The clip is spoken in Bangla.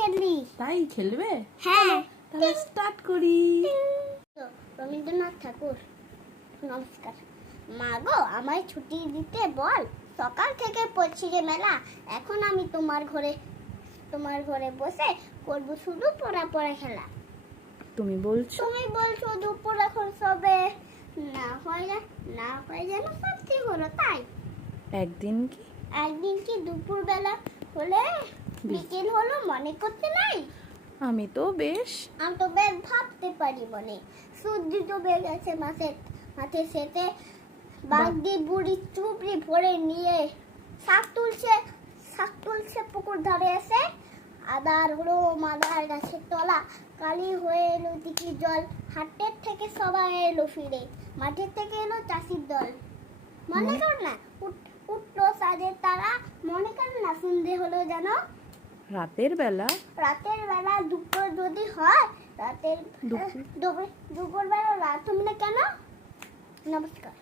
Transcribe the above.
খেলি। তাই খেলবে? হ্যাঁ, তাহলে স্টার্ট করি। রবীন্দ্রনাথ ঠাকুর। নমস্কার। মা গো, আমায় ছুটি দিতে বল, সকাল থেকে পড়ছি রে মেলা। এখন আমি তোমার ঘরে বসে করব শুধু পড়া খেলা। তুমি বলছো? তুমি বলছো দুপুর এখন সবে, না হয় যেন সত্যি হলো তাই। একদিন কি দুপুর বেলা হলে বিকেল হলো মনে করতে নাই। আমি তো বেশ ভাবতে পারি মনে। সূর্য ডুবে গেছে মাঠে সেতে, বাগদি বুড়ি চুবড়ি ভরে নিয়ে শাক তুলছে পুকুর ধারে এসে। আদার গাছের তলা, কালি হয়ে এলো দিঘির জল। হাটের থেকে সবাই এলো ফিরে, মাঠের থেকে এলো চাষির দল। মনে কর না উঠলো সাজের তারা, মনে কর না সন্ধে হলো যেন। রাতের বেলা দুপুর যদি হয়, দুপুর বেলা রাত হবে না কেন? নমস্কার।